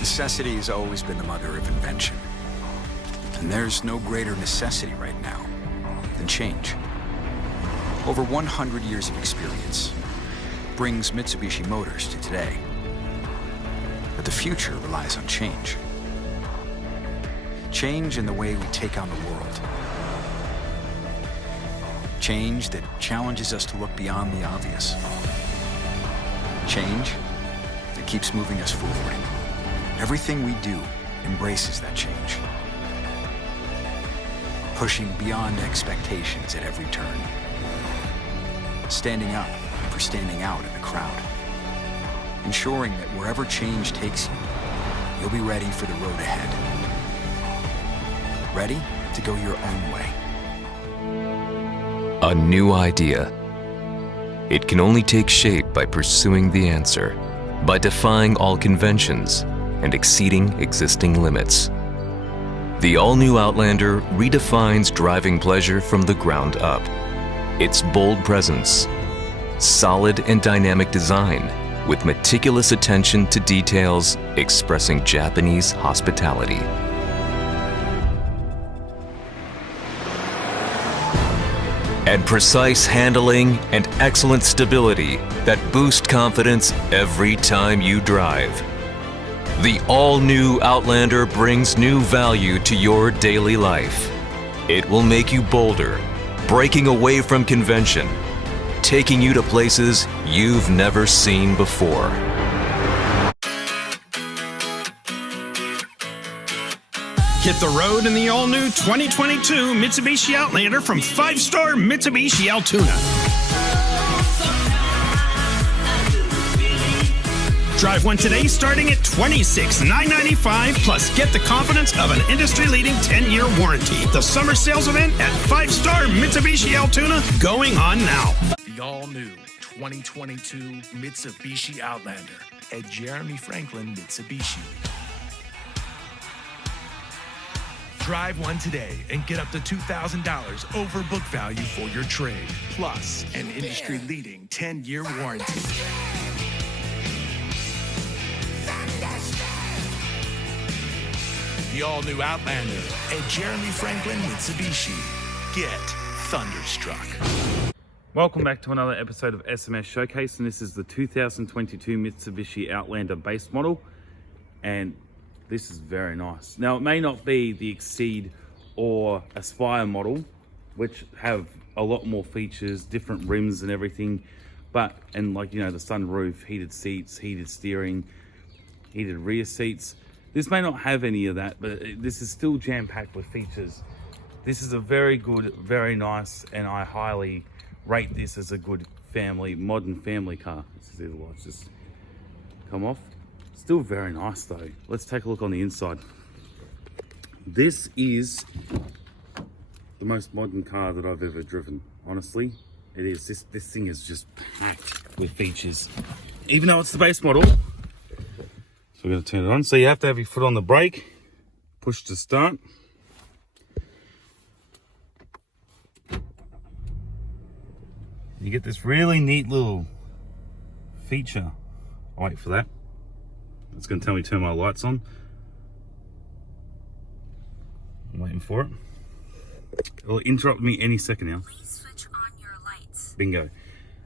Necessity has always been the mother of invention. And there's no greater necessity right now than change. Over 100 years of experience brings Mitsubishi Motors to today. But the future relies on change. Change in the way we take on the world. Change that challenges us to look beyond the obvious. Change that keeps moving us forward. Everything we do embraces that change. Pushing beyond expectations at every turn. Standing up for standing out in the crowd. Ensuring that wherever change takes you, you'll be ready for the road ahead. Ready to go your own way. A new idea. It can only take shape by pursuing the answer, by defying all conventions and exceeding existing limits. The all-new Outlander redefines driving pleasure from the ground up. Its bold presence, solid and dynamic design, with meticulous attention to details expressing Japanese hospitality. And precise handling and excellent stability that boost confidence every time you drive. The all-new Outlander brings new value to your daily life. It will make you bolder, breaking away from convention, taking you to places you've never seen before. Hit the road in the all-new 2022 Mitsubishi Outlander from 5-star Mitsubishi Altoona. Drive one today starting at $26,995, plus get the confidence of an industry-leading 10-year warranty. The summer sales event at 5-star Mitsubishi Altoona going on now. The all-new 2022 Mitsubishi Outlander at Jeremy Franklin Mitsubishi. Drive one today and get up to $2,000 over book value for your trade, plus an industry-leading 10-year warranty. The all-new Outlander at Jeremy Franklin Mitsubishi. Get thunderstruck. Welcome back to another episode of SMS Showcase, and this is the 2022 Mitsubishi Outlander base model, and this is very nice. Now, it may not be the Exceed or Aspire model, which have a lot more features, different rims and everything, and like, you know, the sunroof, heated seats, heated steering, heated rear seats. This may not have any of that, but this is still jam-packed with features. This is a very good, very nice, and I highly rate this as a good family, modern family car. This is the lights just come off. Still very nice though. Let's take a look on the inside. This is the most modern car that I've ever driven. Honestly, it is. This thing is just packed with features. Even though it's the base model. So we're going to turn it on. So you have to have your foot on the brake, push to start. You get this really neat little feature. I'll wait for that. It's going to tell me to turn my lights on. I'm waiting for it. It'll interrupt me any second now. Please switch on your lights. Bingo.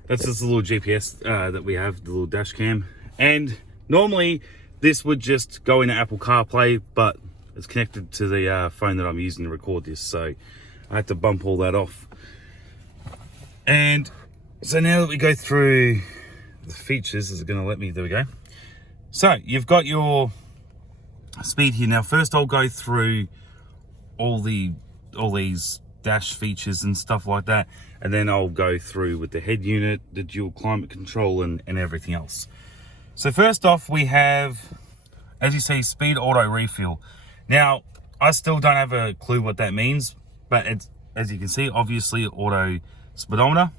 That's just a little GPS that we have, the little dash cam. And normally this would just go into Apple CarPlay, but it's connected to the phone that I'm using to record this. So I had to bump all that off. And so now that we go through the features, is it going to let me? There we go. So you've got your speed here. Now first I'll go through all these dash features and stuff like that, and then I'll go through with the head unit, the dual climate control, and everything else. So first off, we have, as you see, speed auto refuel. Now I still don't have a clue what that means, but it's, as you can see, obviously auto speedometer.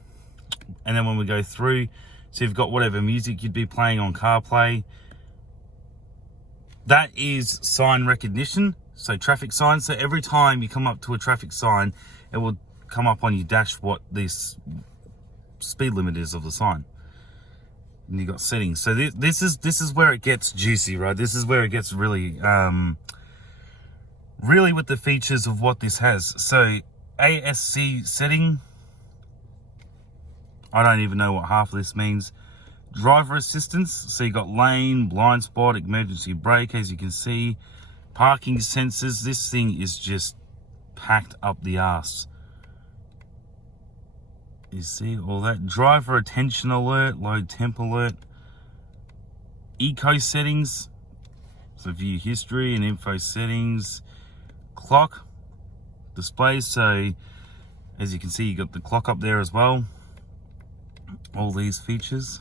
And then when we go through, so you've got whatever music you'd be playing on CarPlay. That is sign recognition, so traffic signs. So every time you come up to a traffic sign, it will come up on your dash what this speed limit is of the sign. And you got settings. So this is where it gets juicy, right? This is where it gets really really with the features of what this has. So ASC setting, I don't even know what half of this means. Driver assistance, so you got lane, blind spot, emergency brake, as you can see. Parking sensors, this thing is just packed up the arse. You see all that. Driver attention alert, low temp alert. Eco settings, so view history and info settings. Clock displays, so as you can see, you got the clock up there as well. All these features.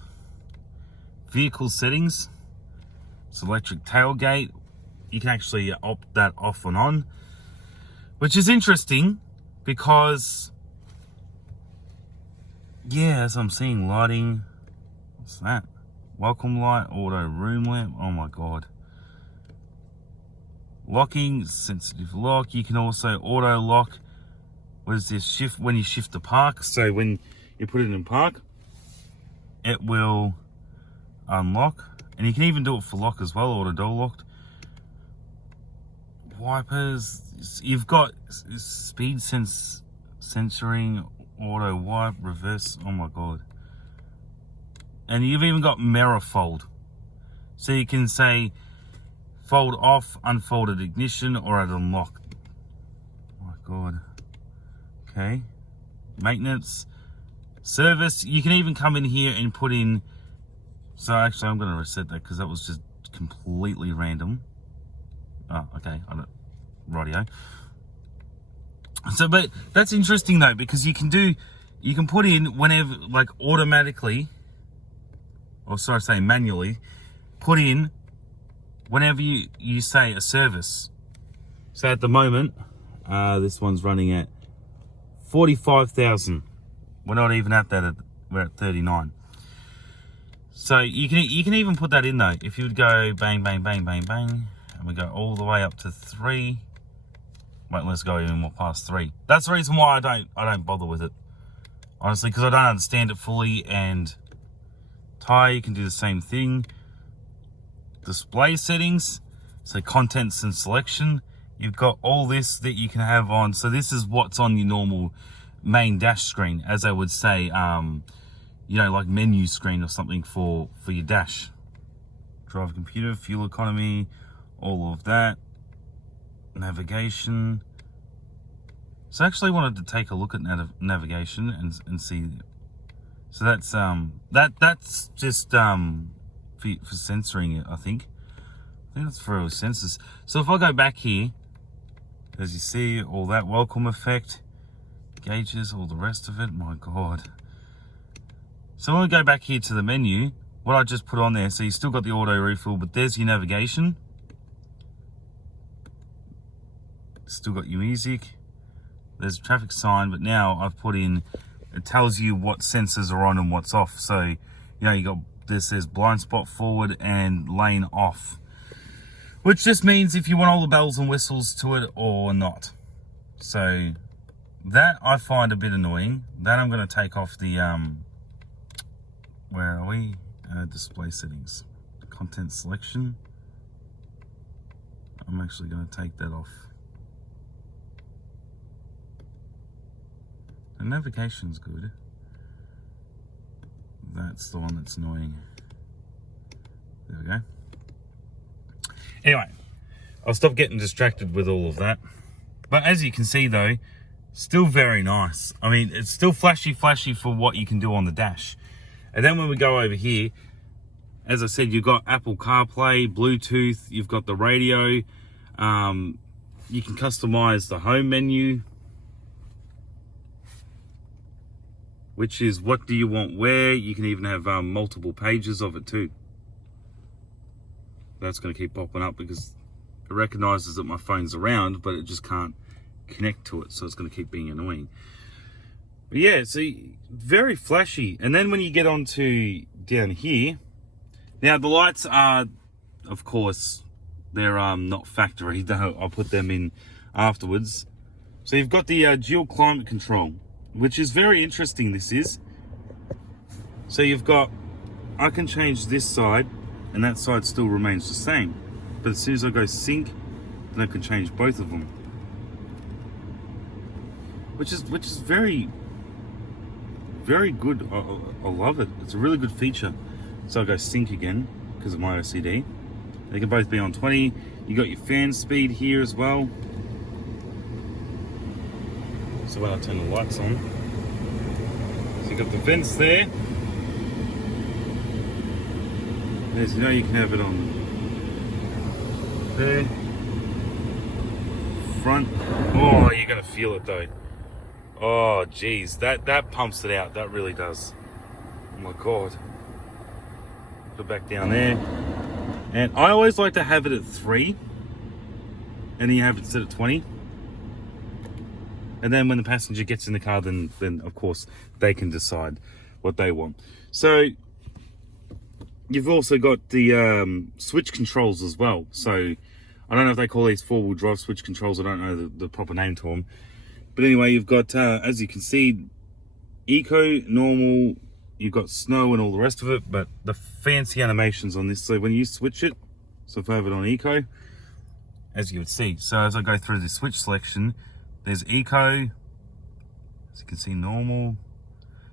Vehicle settings, it's electric tailgate. You can actually opt that off and on, which is interesting because, yeah, as I'm seeing, lighting, what's that? Welcome light, auto room lamp, oh my god. Locking, sensitive lock. You can also auto lock. What is this? Shift when you shift to park. So when you put it in park, it will unlock, and you can even do it for lock as well, auto door locked. Wipers, you've got speed sensoring, auto wipe, reverse, oh my god. And you've even got mirror fold, so you can say fold off, unfolded ignition, or at unlock. Oh my god. Okay, maintenance, service. You can even come in here and put in, so actually I'm going to reset that because that was just completely random. Oh, okay, I don't, rightio. So, but that's interesting though, because you can put in whenever, like automatically, or sorry, say manually, put in whenever you say a service. So at the moment, this one's running at 45,000. We're not even at that, we're at 39. So you can even put that in though. If you would go bang, bang, bang, bang, bang, and we go all the way up to 3. Wait, let's go even more past 3. That's the reason why I don't bother with it, honestly, because I don't understand it fully. And tire, you can do the same thing. Display settings, so contents and selection. You've got all this that you can have on. So this is what's on your normal main dash screen, as I would say, you know, like menu screen or something for your dash. Driver computer, fuel economy, all of that. Navigation. So I actually wanted to take a look at navigation and see. So that's just for censoring it, I think. I think that's for sensors. So if I go back here, as you see, all that welcome effect, gauges, all the rest of it, my god. So when we go back here to the menu, what I just put on there, so you still got the auto refill, but there's your navigation. Still got your music. There's a traffic sign, but now I've put in, it tells you what sensors are on and what's off. So, you know, you got this says blind spot forward and lane off, which just means if you want all the bells and whistles to it or not. So that I find a bit annoying. That I'm going to take off the where are we? Display settings, content selection. I'm actually going to take that off. The navigation's good. That's the one that's annoying. There we go. Anyway, I'll stop getting distracted with all of that. But as you can see though, still very nice. I mean, it's still flashy for what you can do on the dash. And then when we go over here, as I said, you've got Apple CarPlay, Bluetooth, you've got the radio. You can customize the home menu, which is what do you want where. You can even have multiple pages of it too. That's going to keep popping up because it recognizes that my phone's around, but it just can't connect to it, so it's going to keep being annoying. But yeah, see, very flashy. And then when you get onto down here, now the lights are, of course, they're not factory. I'll put them in afterwards. So you've got the dual climate control, which is very interesting. This is, so you've got I can change this side and that side still remains the same. But as soon as I go sync, then I can change both of them. Which is very, very good. I love it. It's a really good feature. So I go sync again because of my OCD. They can both be on 20. You got your fan speed here as well. So when I turn the lights on, so you got the vents there. As you know, you can have it on there. Front. Oh, you're gonna feel it though. Oh geez, that pumps it out. That really does. Oh my god. Put it back down there. And I always like to have it at 3. And then you have it set at 20. And then when the passenger gets in the car, then of course they can decide what they want. So you've also got the switch controls as well. So I don't know if they call these 4-wheel drive switch controls. I don't know the proper name to them. But anyway, you've got, as you can see, eco, normal, you've got snow and all the rest of it, but the fancy animations on this. So when you switch it, so if I have it on eco, as you would see. So as I go through the switch selection, there's eco, as you can see, normal.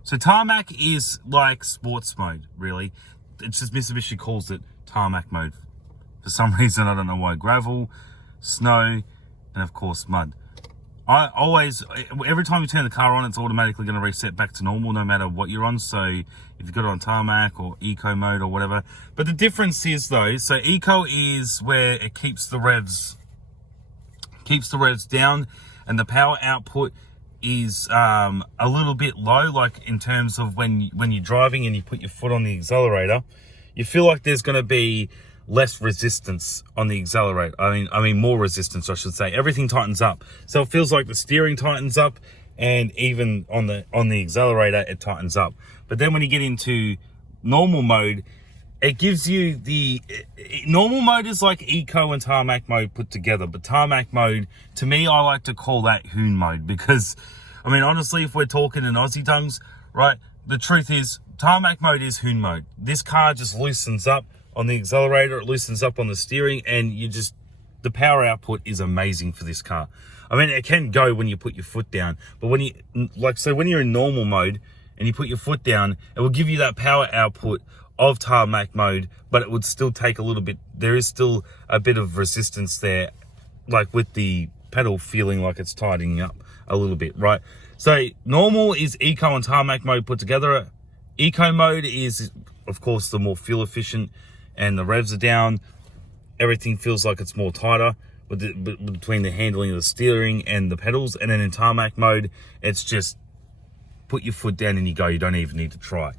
So tarmac is like sports mode, really. It's just Mitsubishi calls it tarmac mode. For some reason, I don't know why. Gravel, snow, and of course mud. I always, every time you turn the car on, it's automatically going to reset back to normal no matter what you're on. So if you've got it on tarmac or eco mode or whatever. But the difference is though, so eco is where it keeps the revs down, and the power output is a little bit low, like in terms of when you're driving and you put your foot on the accelerator, you feel like there's going to be less resistance on the accelerator. I mean more resistance, I should say. Everything tightens up, so it feels like the steering tightens up, and even on the accelerator it tightens up. But then when you get into normal mode, it gives you normal mode is like eco and tarmac mode put together. But tarmac mode, to me, I like to call that hoon mode, because I mean, honestly, if we're talking in Aussie tongues, right, the truth is tarmac mode is hoon mode. This car just loosens up on the accelerator, it loosens up on the steering, and the power output is amazing for this car. I mean, it can go when you put your foot down, but when you're in normal mode and you put your foot down, it will give you that power output of tarmac mode, but it would still take a little bit. There is still a bit of resistance there, like with the pedal feeling like it's tightening up a little bit, right? So normal is eco and tarmac mode put together. Eco mode is, of course, the more fuel efficient, and the revs are down. Everything feels like it's more tighter between the handling of the steering and the pedals. And then in tarmac mode, it's just put your foot down and you go. You don't even need to try.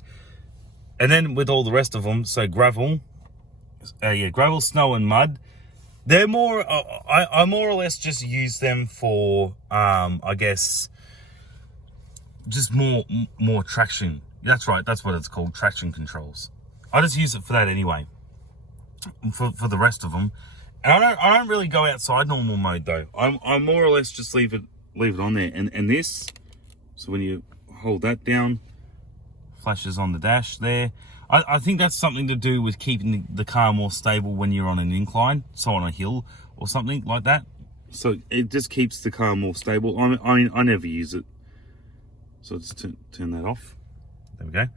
And then with all the rest of them, so gravel, snow and mud, they're more, I more or less just use them for, I guess, just more traction. That's right, that's what it's called, traction controls. I just use it for that anyway, for the rest of them. And I don't really go outside normal mode though. I more or less just leave it on there. And this, so when you hold that down, flashes on the dash there. I think that's something to do with keeping the car more stable when you're on an incline, so on a hill or something like that. So it just keeps the car more stable. I mean, I never use it. So let's turn that off. There we go.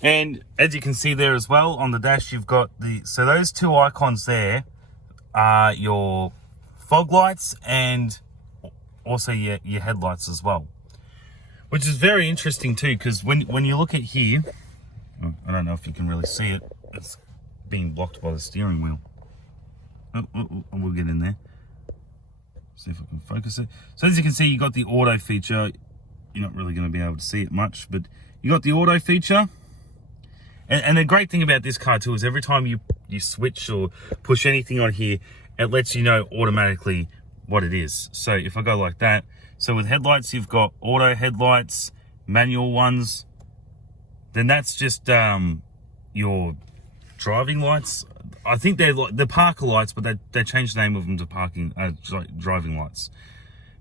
And as you can see there as well, on the dash, you've got so those two icons there are your fog lights and also your headlights as well. Which is very interesting too, because when you look at here, I don't know if you can really see it. It's being blocked by the steering wheel. We'll get in there. See if I can focus it. So as you can see, you got the auto feature. You're not really going to be able to see it much, but you got the auto feature. And the great thing about this car too is every time you switch or push anything on here, it lets you know automatically what it is. So if I go like that, so with headlights, you've got auto headlights, manual ones. Then that's just your driving lights. I think they're parker lights, but they changed the name of them to driving lights.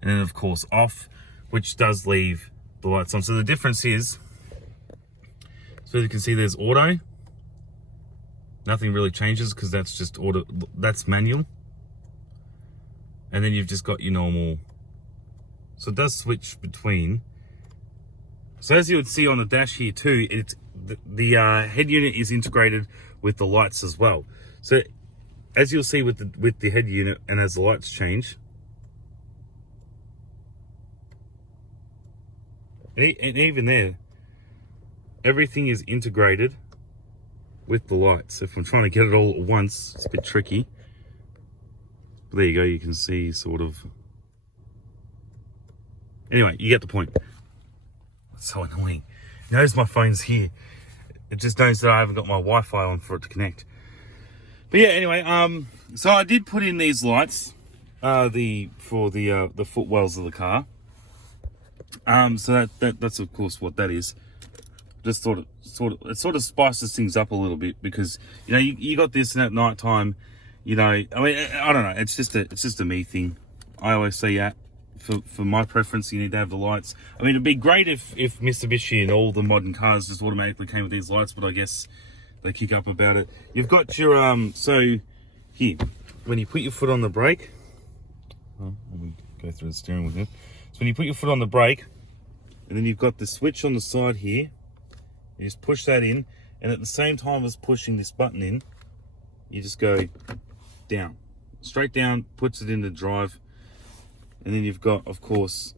And then of course off, which does leave the lights on. So the difference is, so you can see there's auto, Nothing really changes because that's just auto, that's manual. And then you've just got your normal, so it does switch between. So as you would see on the dash here too, it's the head unit is integrated with the lights as well. So as you'll see with the head unit, and as the lights change, and even there, everything is integrated with the lights. If I'm trying to get it all at once, it's a bit tricky. But there you go, you can see sort of. Anyway, you get the point. It's so annoying. It knows my phone's here. It just knows that I haven't got my Wi-Fi on for it to connect. But yeah, anyway, so I did put in these lights, for the footwells of the car. So that's of course what that is. Just it sort of spices things up a little bit, because you know you got this, and at night time, you know, I mean, I don't know, it's just a me thing. I always say that for my preference, you need to have the lights. I mean, it'd be great if Mitsubishi and all the modern cars just automatically came with these lights, but I guess they kick up about it. You've got your so here, when you put your foot on the brake, let me go through the steering wheel. So when you put your foot on the brake, and then you've got the switch on the side here, you just push that in, and at the same time as pushing this button in, you just go down, straight down, puts it into drive. And then you've got, of course,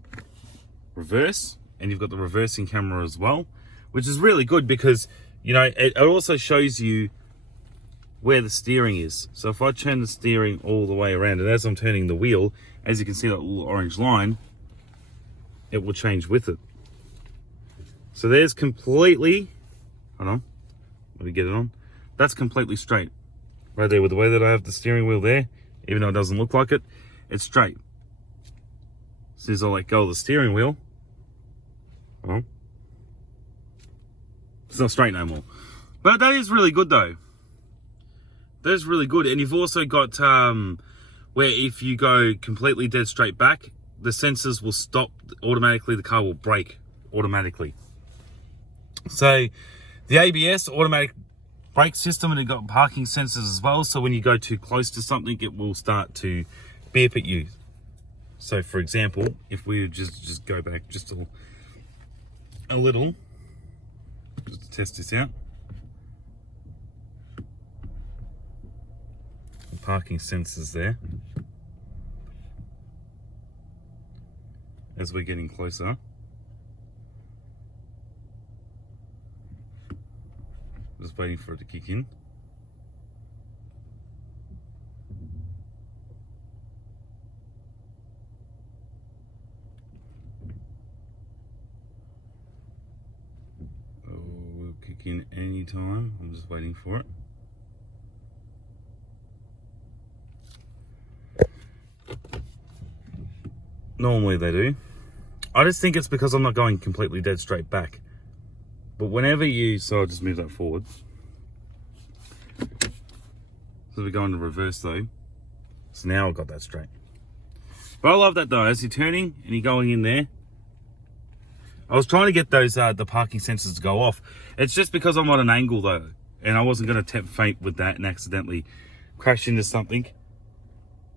reverse, and you've got the reversing camera as well, which is really good because, you know, it also shows you where the steering is. So if I turn the steering all the way around, and as I'm turning the wheel, as you can see that little orange line, it will change with it. So there's completely, hold on, let me get it on. That's completely straight. Right there, with the way that I have the steering wheel there, even though it doesn't look like it, it's straight. As soon as I let go of the steering wheel, well, it's not straight no more. But that is really good though. That is really good. And you've also got where if you go completely dead straight back, the sensors will stop automatically, the car will brake automatically. So the ABS, automatic brake system, and you've got parking sensors as well. So when you go too close to something, it will start to beep at you. So for example, if we just go back just a little, just to test this out. The parking sensors there. As we're getting closer. Just waiting for it to kick in. Kick in any time. I'm just waiting for it. Normally they do. I just think it's because I'm not going completely dead straight back. But whenever you, so I'll just move that forward. So we go into reverse though. So now I've got that straight. But I love that though, as you're turning and you're going in there. I was trying to get those the parking sensors to go off. It's just because I'm on an angle though, and I wasn't going to tempt fate with that and accidentally crash into something.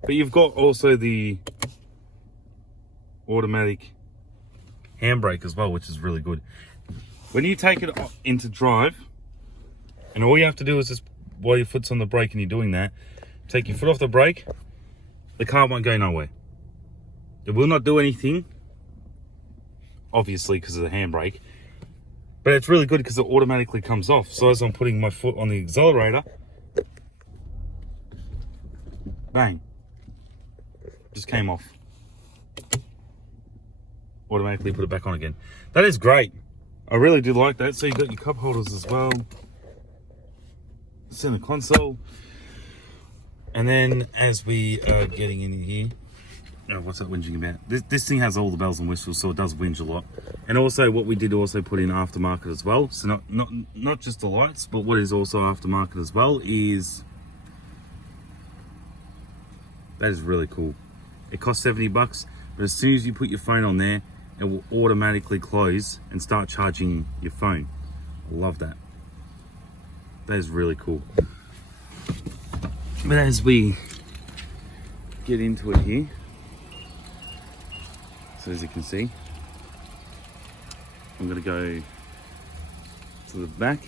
But you've got also the automatic handbrake as well, which is really good. When you take it into drive, and all you have to do is just, while your foot's on the brake and you're doing that, take your foot off the brake, the car won't go nowhere. It will not do anything, obviously because of the handbrake, but it's really good because it automatically comes off. So as I'm putting my foot on the accelerator, bang, just came off. Automatically put it back on again. That is great. I really do like that. So you've got your cup holders as well. Center console. And then as we are getting in here, oh, what's that whinging about? This thing has all the bells and whistles, so it does whinge a lot. And also what we did also put in aftermarket as well. So not just the lights, but what is also aftermarket as well is, that is really cool. It costs 70 bucks, but as soon as you put your phone on there, it will automatically close and start charging your phone. I love that. That is really cool. But as we get into it here, so as you can see, I'm going to go to the back.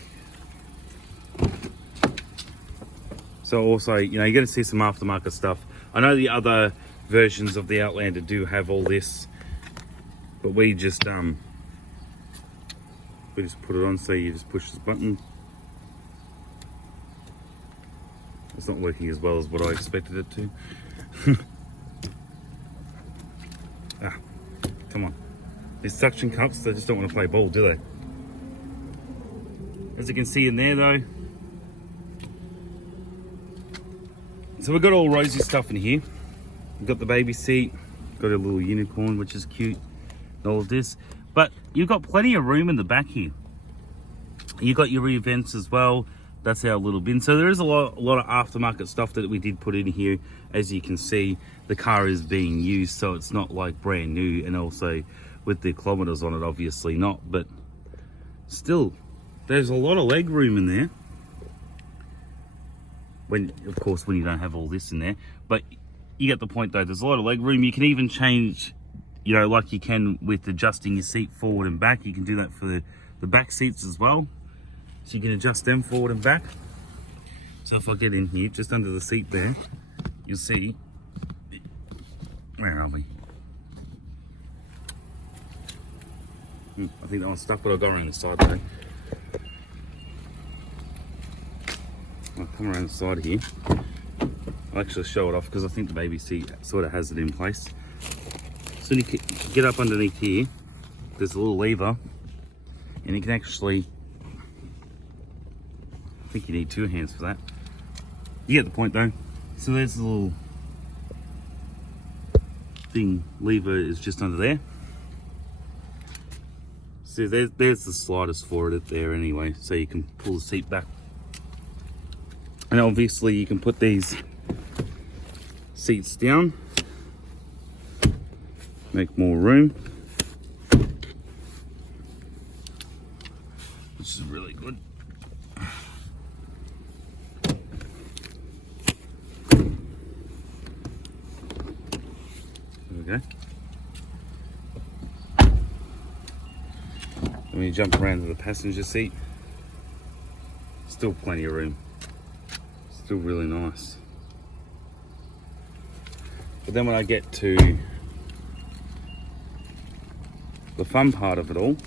So also, you know, you're going to see some aftermarket stuff. I know the other versions of the Outlander do have all this, but we just put it on. So you just push this button. It's not working as well as what I expected it to. Come on. These suction cups, they just don't want to play ball, do they? As you can see in there though. So we've got all rosy stuff in here. We've got the baby seat, got a little unicorn, which is cute, and all of this. But you've got plenty of room in the back here. You've got your rear vents as well. That's our little bin. So there is a lot of aftermarket stuff that we did put in here. As you can see, the car is being used, so it's not like brand new, and also with the kilometers on it, obviously not, but still, there's a lot of leg room in there. When, of course, when you don't have all this in there, but you get the point though. There's a lot of leg room. You can even change, you know, like you can with adjusting your seat forward and back. You can do that for the back seats as well. So you can adjust them forward and back. So if I get in here, just under the seat there, you'll see, where are we? I think that one's stuck, but I'll go around the side though. I'll come around the side here. I'll actually show it off because I think the baby seat sort of has it in place. So when you get up underneath here, there's a little lever, and you can actually, I think you need two hands for that. You get the point though. So there's a little thing, lever is just under there. So there's the sliders for it there anyway, so you can pull the seat back. And obviously you can put these seats down, make more room, which is really good. There we go. When you jump around to the passenger seat, still plenty of room. Still really nice. But then when I get to the fun part of it all,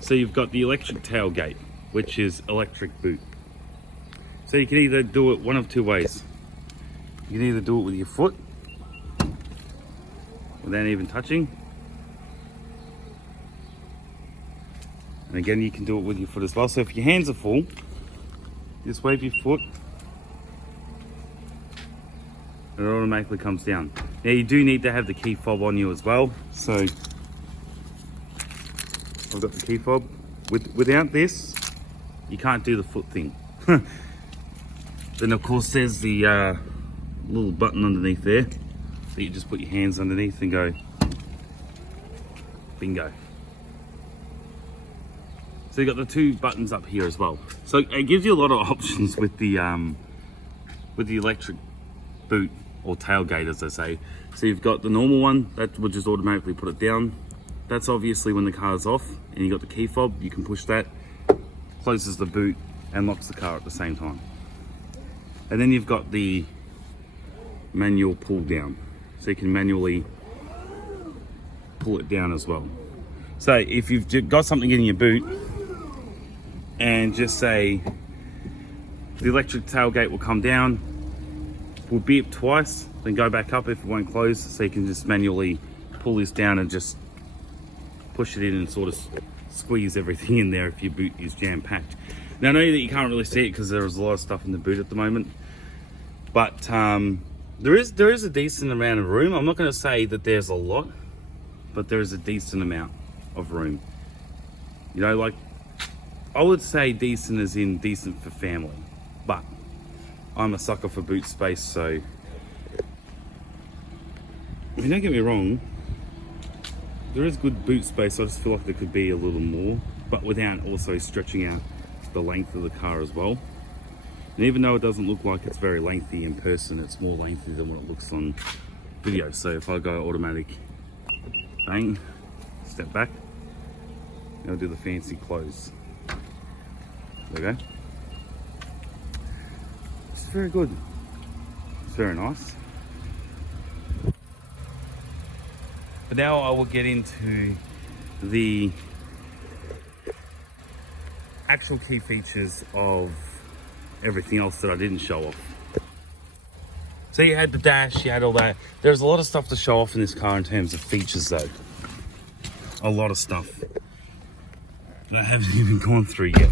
so you've got the electric tailgate, which is electric boot. So you can either do it one of two ways. You can either do it with your foot, without even touching. And again, you can do it with your foot as well. So if your hands are full, just wave your foot, and it automatically comes down. Now you do need to have the key fob on you as well. So I've got the key fob. Without this, you can't do the foot thing. Then of course there's the little button underneath there that you just put your hands underneath and go bingo. So you've got the two buttons up here as well. So it gives you a lot of options with the electric boot or tailgate, as they say. So you've got the normal one that will just automatically put it down. That's obviously when the car's off, and you've got the key fob. You can push that, closes the boot and locks the car at the same time. And then you've got the manual pull down, so you can manually pull it down as well. So if you've got something in your boot, and just say the electric tailgate will come down, will beep twice, then go back up if it won't close, so you can just manually pull this down and just push it in and sort of squeeze everything in there if your boot is jam-packed. Now I know that you can't really see it because there's a lot of stuff in the boot at the moment, but there is a decent amount of room. I'm not going to say that there's a lot, but there is a decent amount of room. You know, like, I would say decent as in decent for family, but I'm a sucker for boot space, so I mean, don't get me wrong, there is good boot space. I just feel like there could be a little more, but without also stretching out the length of the car as well. So you've got the two buttons up here as well. So you've got the normal one that will just automatically put it down. That's obviously when the car's off, and you've got the key fob. Without this, you can't do the foot thing. And even though it doesn't look like it's very lengthy in person, it's more lengthy than what it looks on video. So if I go automatic, bang, step back, I'll do the fancy close. There we go. It's very good. It's very nice. But now I will get into the actual key features of everything else that I didn't show off. So you had the dash, you had all that. There's a lot of stuff to show off in this car in terms of features though. A lot of stuff that I haven't even gone through yet.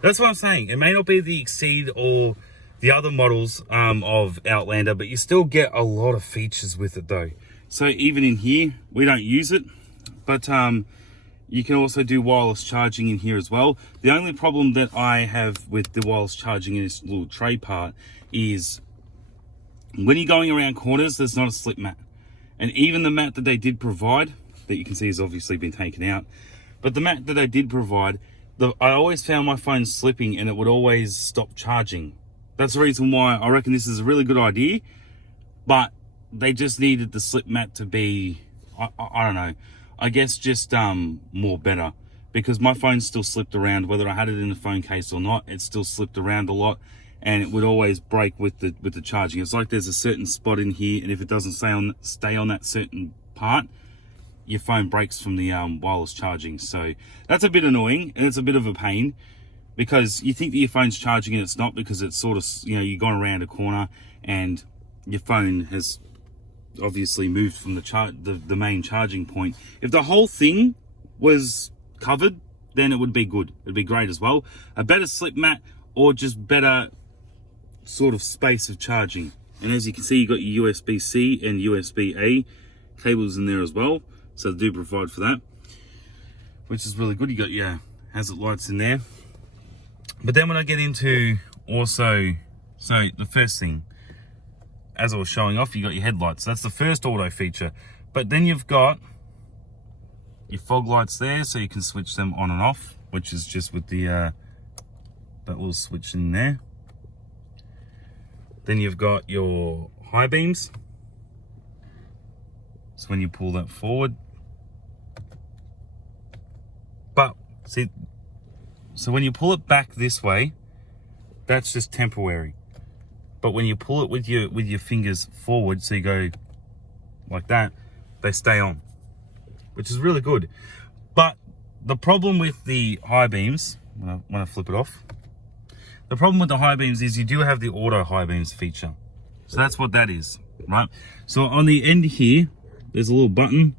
That's what I'm saying. It may not be the Exceed or the other models of Outlander, but you still get a lot of features with it though. So even in here, we don't use it, but you can also do wireless charging in here as well. The only problem that I have with the wireless charging in this little tray part is when you're going around corners, there's not a slip mat. And even the mat that they did provide, that you can see has obviously been taken out, but the mat that they did provide, I always found my phone slipping and it would always stop charging. That's the reason why I reckon this is a really good idea, but they just needed the slip mat to be, I don't know, I guess just more better, because my phone still slipped around, whether I had it in the phone case or not, it still slipped around a lot, and it would always break with the charging. It's like there's a certain spot in here, and if it doesn't stay on that certain part, your phone breaks from the wireless charging. So that's a bit annoying, and it's a bit of a pain, because you think that your phone's charging and it's not, because it's sort of, you know, you've gone around a corner and your phone has obviously moved from the main charging point. If the whole thing was covered, then it would be good. It'd be great as well. A better slip mat, or just better sort of space of charging. And as you can see, you got your USB-C and USB-A cables in there as well, so they do provide for that, which is really good. You got your hazard lights in there. But then when I get into also, so the first thing, as I was showing off, you got your headlights. That's the first auto feature. But then you've got your fog lights there, so you can switch them on and off, which is just with the that little switch in there. Then you've got your high beams. So when you pull that forward, but see, so when you pull it back this way, that's just temporary. But when you pull it with your fingers forward, so you go like that, they stay on, which is really good. But the problem with the high beams, when I flip it off, the problem with the high beams is you do have the auto high beams feature. So that's what that is, right? So on the end here, there's a little button,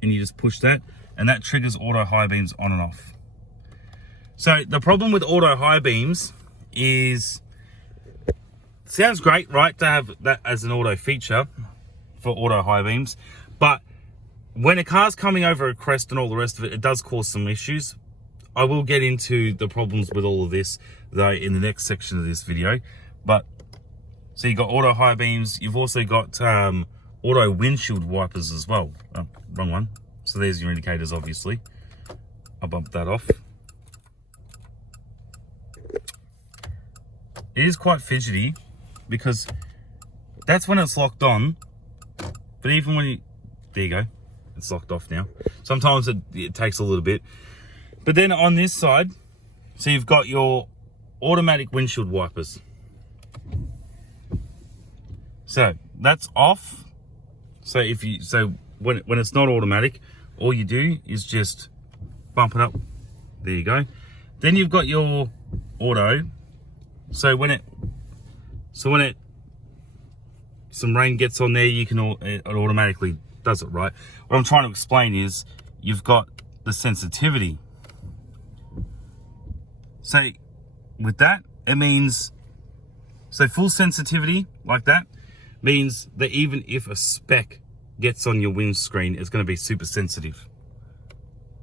and you just push that, and that triggers auto high beams on and off. So the problem with auto high beams is, sounds great, right, to have that as an auto feature for auto high beams, but when a car's coming over a crest and all the rest of it, it does cause some issues. I will get into the problems with all of this though in the next section of this video. But so you've got auto high beams, you've also got auto windshield wipers as well. Oh, wrong one. So there's your indicators, obviously. I'll bump that off. It is quite fidgety, because that's when it's locked on, but even when you, there you go, it's locked off now. Sometimes it takes a little bit. But then on this side, so you've got your automatic windshield wipers. So that's off. So when it's not automatic, all you do is just bump it up. There you go. Then you've got your auto. So when some rain gets on there, it automatically does it, right? What I'm trying to explain is you've got the sensitivity. So with that, it means, so full sensitivity like that means that even if a speck gets on your windscreen, it's going to be super sensitive.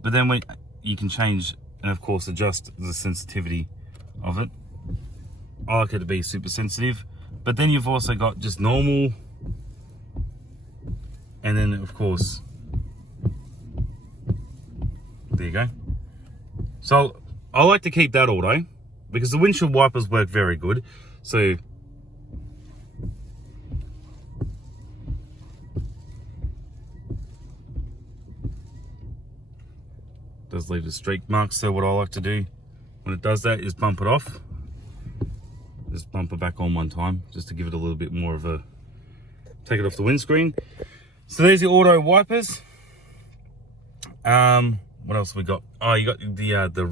But then when you can change and of course adjust the sensitivity of it. I like it to be super sensitive, but then you've also got just normal, and then of course, there you go. So I like to keep that auto, because the windshield wipers work very good. So does leave the streak marks. So what I like to do when it does that is bump it off. Just bump it back on one time, just to give it a little bit more of a, take it off the windscreen. So there's the auto wipers. What else we got? Oh, you got the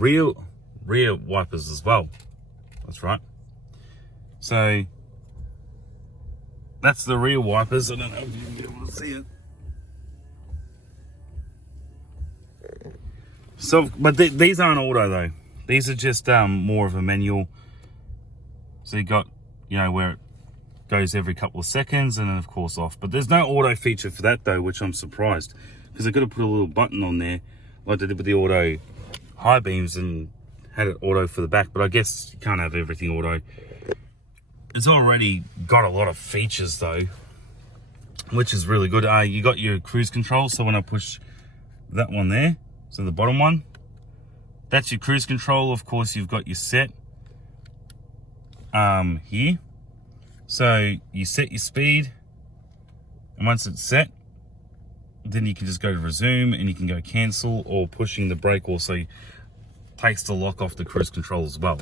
rear wipers as well. That's right. So that's the rear wipers. I don't know if you can be able to see it. So, but these aren't auto though. These are just more of a manual. So you got, you know, where it goes every couple of seconds and then of course off. But there's no auto feature for that though, which I'm surprised, because they've got to put a little button on there like they did with the auto high beams and had it auto for the back. But I guess you can't have everything auto. It's already got a lot of features though, which is really good. You got your cruise control. So when I push that one there, so the bottom one, that's your cruise control. Of course, you've got your set here. So you set your speed, and once it's set, then you can just go to resume and you can go cancel, or pushing the brake also takes the lock off the cruise control as well,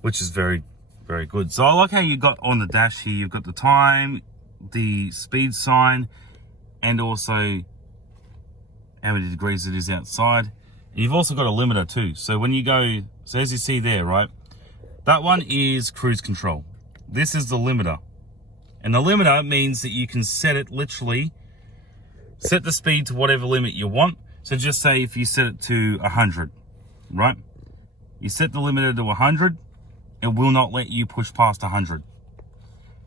which is very, very good. So I like how you got on the dash here, you've got the time, the speed sign, and also how many degrees it is outside. You've also got a limiter too. So when you go, so as you see there, right, that one is cruise control. This is the limiter. And the limiter means that you can set it literally, set the speed to whatever limit you want. So just say if you set it to 100, right? You set the limiter to 100, it will not let you push past 100.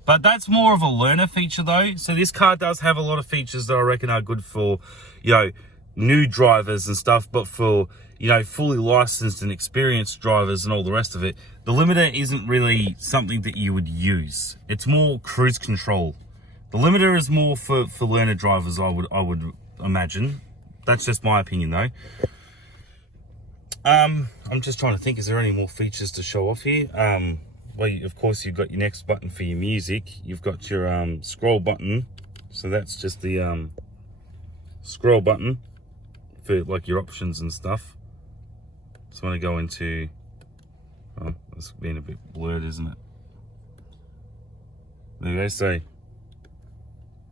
But that's more of a learner feature though. So this car does have a lot of features that I reckon are good for, you know, new drivers and stuff, but for, you know, fully licensed and experienced drivers and all the rest of it, the limiter isn't really something that you would use. It's more cruise control. The limiter is more for learner drivers, I would imagine. That's just my opinion though. I'm just trying to think, is there any more features to show off here? Well, of course, you've got your next button for your music. You've got your scroll button. So that's just the scroll button for like your options and stuff. So I'm going to go into, oh, it's being a bit blurred, isn't it? There you go. So you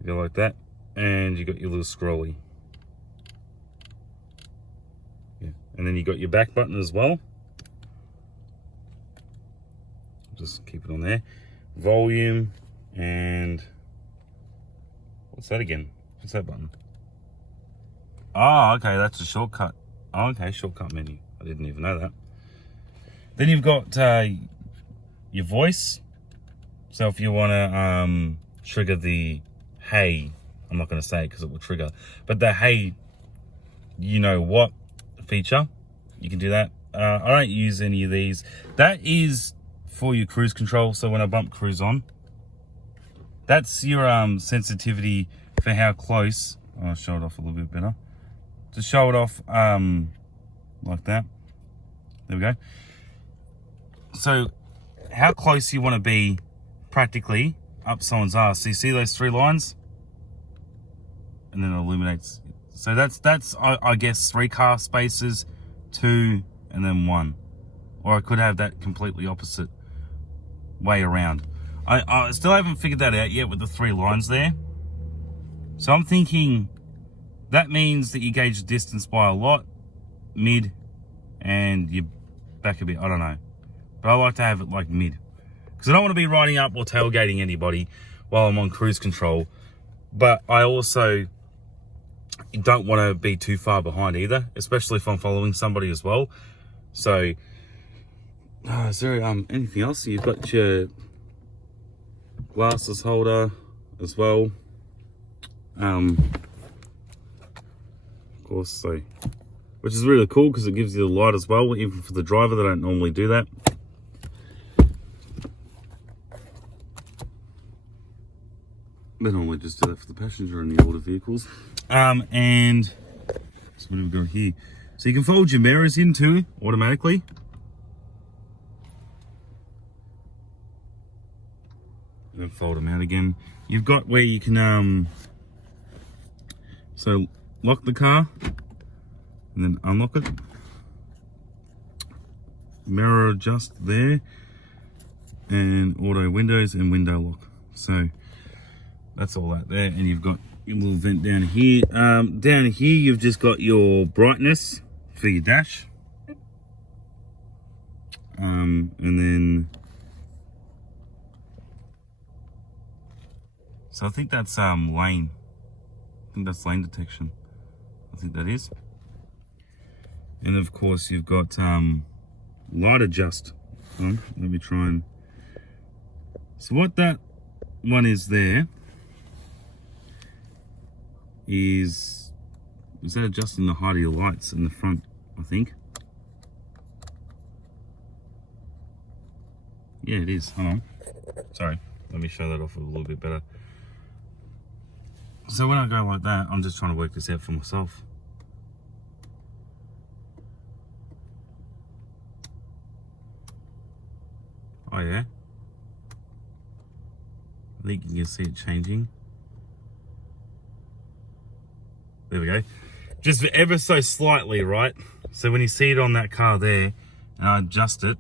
go like that, and you got your little scrolly. Yeah, and then you got your back button as well. Just keep it on there. Volume, and what's that again? What's that button? Oh, okay, that's a shortcut. Oh, okay, shortcut menu. I didn't even know that. Then you've got your voice. So if you want to trigger the hey, I'm not going to say it because it will trigger, but the hey, you know what feature, you can do that. I don't use any of these. That is for your cruise control. So when I bump cruise on, that's your sensitivity for how close. I'll show it off a little bit better. To show it off like that. There we go. So how close you want to be practically up someone's ass. So you see those three lines? And then it illuminates. So that's I guess 3 car spaces, 2, and then 1. Or I could have that completely opposite way around. I still haven't figured that out yet with the 3 lines there. So I'm thinking that means that you gauge the distance by a lot, mid, and you back a bit. I don't know. But I like to have it like mid. Because I don't want to be riding up or tailgating anybody while I'm on cruise control. But I also don't want to be too far behind either, especially if I'm following somebody as well. So, is there anything else? You've got your glasses holder as well. Of course, so, which is really cool because it gives you the light as well, even for the driver. They don't normally do that. They normally just do that for the passenger in the older vehicles. And so what do we got here? So you can fold your mirrors in too, automatically. and then fold them out again. You've got where you can so lock the car and then unlock it. Mirror adjust there, and auto windows and window lock. So that's all that there, and you've got your little vent down here. Down here you've just got your brightness for your dash, and then so I think that's lane. I think that's lane detection. I think that is. And of course you've got light adjust. Let me try and. So what that one is there is that adjusting the height of your lights in the front, I think. Yeah, it is. Hold on. Sorry. Let me show that off a little bit better. So when I go like that, I'm just trying to work this out for myself. Oh yeah. I think you can see it changing. There we go. Just ever so slightly, right? So when you see it on that car there, and I adjust it,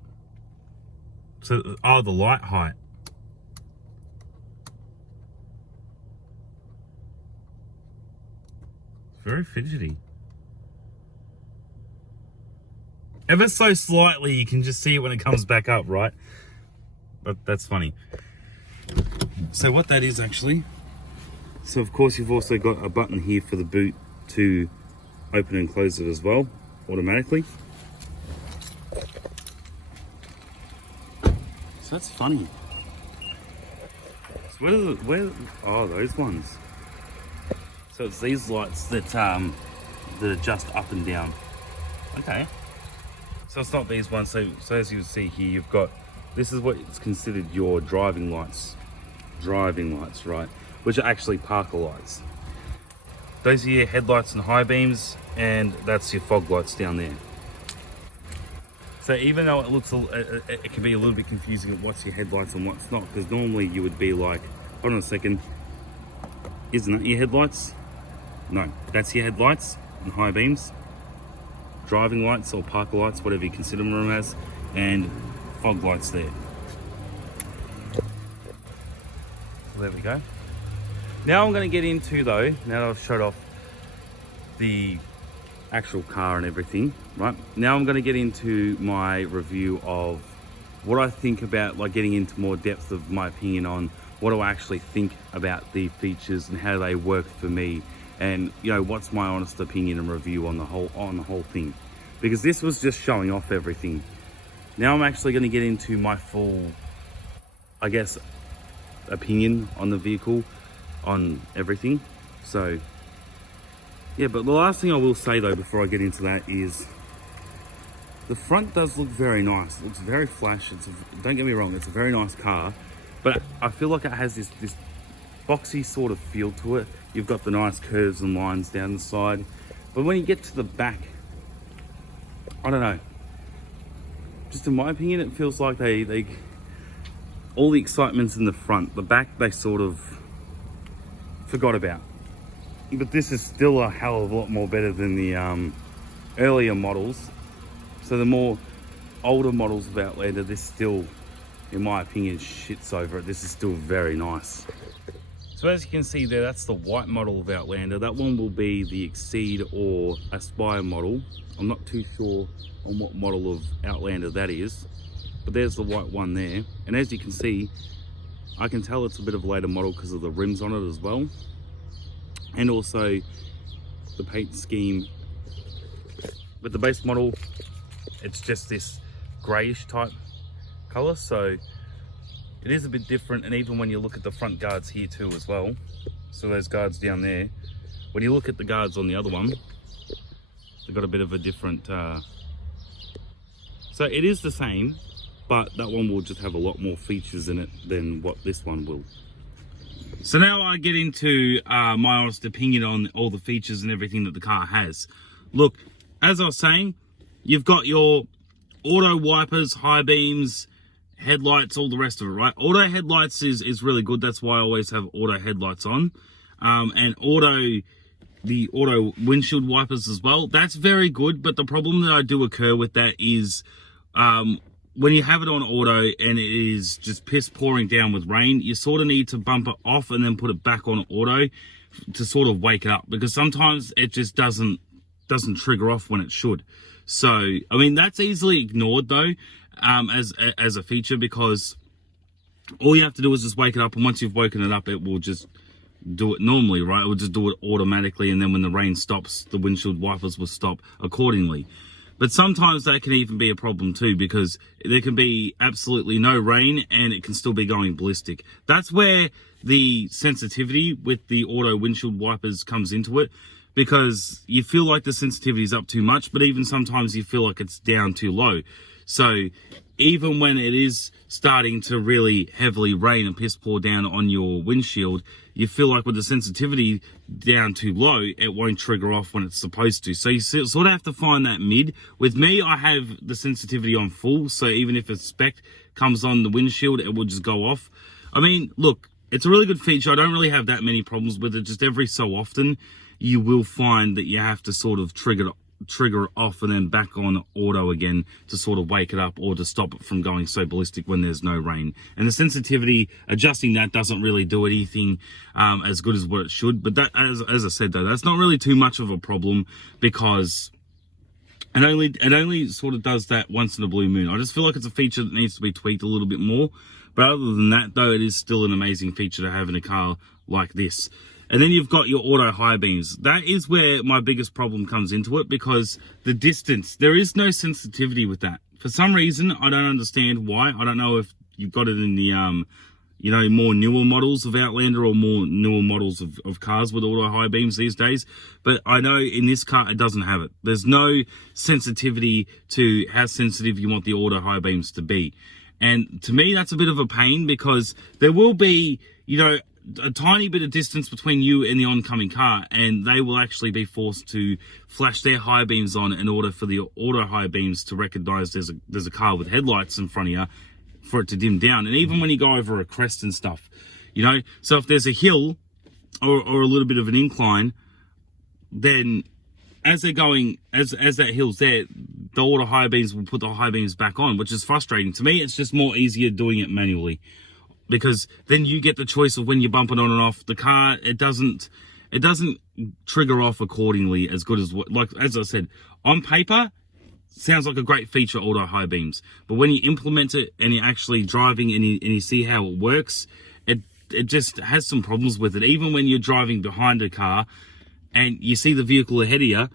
so, the light height. It's very fidgety. Ever so slightly, you can just see it when it comes back up, right? But that's funny. So what that is actually, so of course you've also got a button here for the boot to open and close it as well, automatically. So that's funny. So where, oh, those ones. So it's these lights that adjust up and down. Okay. So it's not these ones, so as you see here, you've got, this is what is considered your driving lights, right? Which are actually parker lights. Those are your headlights and high beams, and that's your fog lights down there. So even though it looks, it can be a little bit confusing of what's your headlights and what's not, because normally you would be like, hold on a second, isn't that your headlights? No, that's your headlights and high beams, driving lights or parker lights, whatever you consider them as, and fog lights there. So there we go. Now I'm going to get into, though, now that I've showed off the actual car and everything, right? Now I'm going to get into my review of what I think about, like getting into more depth of my opinion on what do I actually think about the features and how they work for me, and you know, what's my honest opinion and review on the whole thing, because this was just showing off everything. Now I'm actually going to get into my full, I guess, opinion on the vehicle, on everything. So yeah, but the last thing I will say though before I get into that is the front does look very nice. It looks very flash. Don't get me wrong, it's a very nice car, but I feel like it has this boxy sort of feel to it. You've got the nice curves and lines down the side, but when you get to the back, I don't know, just in my opinion, it feels like they all the excitement's in the front. The back they sort of forgot about. But this is still a hell of a lot more better than the earlier models. So the more older models of Outlander, this still, in my opinion, shits over it. This is still very nice. So as you can see there, that's the white model of Outlander. That one will be the Exceed or Aspire model. I'm not too sure on what model of Outlander that is, but there's the white one there. And as you can see, I can tell it's a bit of a later model because of the rims on it as well. And also the paint scheme. With the base model, it's just this grayish type color, so it is a bit different. And even when you look at the front guards here too as well, so those guards down there, when you look at the guards on the other one, they've got a bit of a different so it is the same, but that one will just have a lot more features in it than what this one will. So now I get into my honest opinion on all the features and everything that the car has. Look, as I was saying, you've got your auto wipers, high beams, headlights, all the rest of it, right? Auto headlights is really good. That's why I always have auto headlights on. And the auto windshield wipers as well. That's very good, but the problem that I do occur with that is when you have it on auto and it is just piss pouring down with rain, you sort of need to bump it off and then put it back on auto to sort of wake it up, because sometimes it just doesn't trigger off when it should. So, I mean, that's easily ignored though, as a feature, because all you have to do is just wake it up, and once you've woken it up, it will just do it normally, right? It will just do it automatically, and then when the rain stops, the windshield wipers will stop accordingly. But sometimes that can even be a problem too, because there can be absolutely no rain and it can still be going ballistic. That's where the sensitivity with the auto windshield wipers comes into it, because you feel like the sensitivity is up too much, but even sometimes you feel like it's down too low. So even when it is starting to really heavily rain and piss pour down on your windshield, you feel like with the sensitivity down too low, it won't trigger off when it's supposed to. So you sort of have to find that mid. With me, I have the sensitivity on full, so even if a speck comes on the windshield, it will just go off. I mean, look, it's a really good feature. I don't really have that many problems with it. Just every so often, you will find that you have to sort of trigger off and then back on auto again to sort of wake it up, or to stop it from going so ballistic when there's no rain. And the sensitivity, adjusting that doesn't really do anything as good as what it should. But that, as I said though, that's not really too much of a problem, because it only sort of does that once in a blue moon. I just feel like it's a feature that needs to be tweaked a little bit more. But other than that though, it is still an amazing feature to have in a car like this. And then you've got your auto high beams. That is where my biggest problem comes into it, because the distance, there is no sensitivity with that. For some reason, I don't understand why. I don't know if you've got it in the, you know, more newer models of Outlander or more newer models of cars with auto high beams these days. But I know in this car, it doesn't have it. There's no sensitivity to how sensitive you want the auto high beams to be. And to me, that's a bit of a pain, because there will be, you know, a tiny bit of distance between you and the oncoming car, and they will actually be forced to flash their high beams on in order for the auto high beams to recognize there's a car with headlights in front of you for it to dim down. And even when you go over a crest and stuff, you know, so if there's a hill or a little bit of an incline, then as they're going, as that hill's there, the auto high beams will put the high beams back on, which is frustrating. To me, it's just more easier doing it manually, because then you get the choice of when you're bumping on and off the car. It doesn't trigger off accordingly as good as what, like, as I said, on paper, sounds like a great feature, auto high beams. But when you implement it and you're actually driving and you see how it works, it just has some problems with it. Even when you're driving behind a car and you see the vehicle ahead of you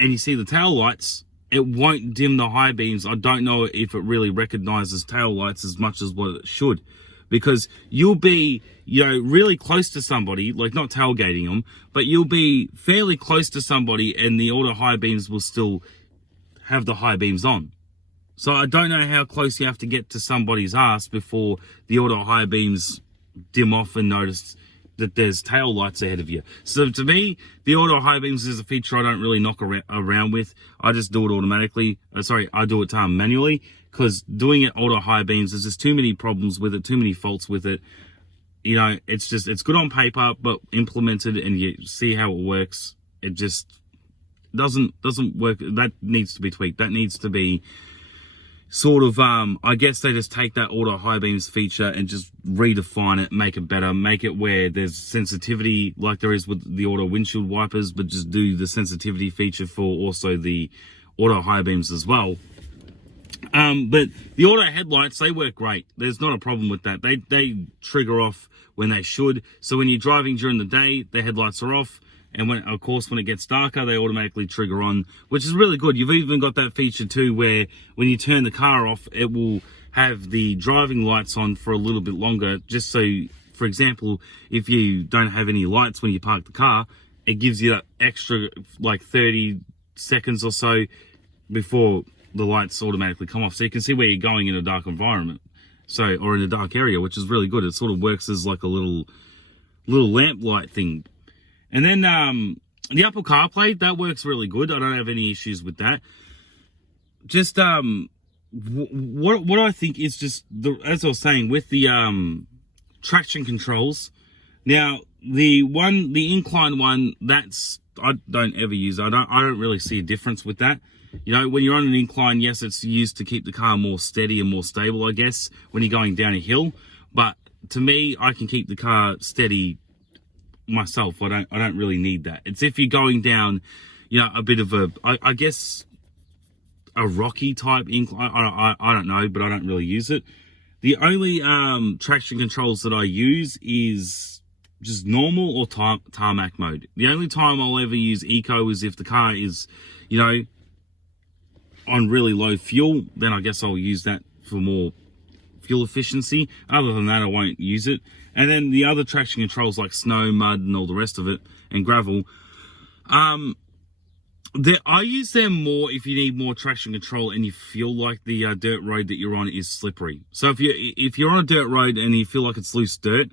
and you see the tail lights, it won't dim the high beams. I don't know if it really recognizes tail lights as much as what it should, because you'll be, you know, really close to somebody, like not tailgating them, but you'll be fairly close to somebody and the auto high beams will still have the high beams on. So I don't know how close you have to get to somebody's ass before the auto high beams dim off and notice that there's tail lights ahead of you. So to me, the auto high beams is a feature I don't really knock around with. I just do it automatically. I do it manually, because doing it auto high beams, there's just too many problems with it, too many faults with it. You know, it's good on paper, but implemented and you see how it works, it just doesn't work. That needs to be tweaked. That needs to be sort of, I guess they just take that auto high beams feature and just redefine it, make it better, make it where there's sensitivity like there is with the auto windshield wipers, but just do the sensitivity feature for also the auto high beams as well. But the auto headlights, they work great. There's not a problem with that. They trigger off when they should. So when you're driving during the day, the headlights are off. And when, of course, when it gets darker, they automatically trigger on, which is really good. You've even got that feature too, where when you turn the car off, it will have the driving lights on for a little bit longer. Just so, for example, if you don't have any lights when you park the car, it gives you that extra like 30 seconds or so before the lights automatically come off. So you can see where you're going in a dark environment. So, or in a dark area, which is really good. It sort of works as like a little lamp light thing. And then the Apple CarPlay, that works really good. I don't have any issues with that. Just what I think is just as I was saying with the traction controls. Now the incline one, that's I don't ever use. I don't really see a difference with that. You know, when you're on an incline, yes, it's used to keep the car more steady and more stable, I guess, when you're going down a hill. But to me, I can keep the car steady myself. I don't really need that. It's if you're going down, you know, a bit of I guess a rocky type incline. I don't know, but I don't really use it. The only traction controls that I use is just normal or tarmac mode. The only time I'll ever use eco is if the car is, you know, on really low fuel. Then I guess I'll use that for more fuel efficiency. Other than that, I won't use it. And then the other traction controls like snow, mud, and all the rest of it, and gravel, I use them more if you need more traction control and you feel like the dirt road that you're on is slippery. So if you're on a dirt road and you feel like it's loose dirt,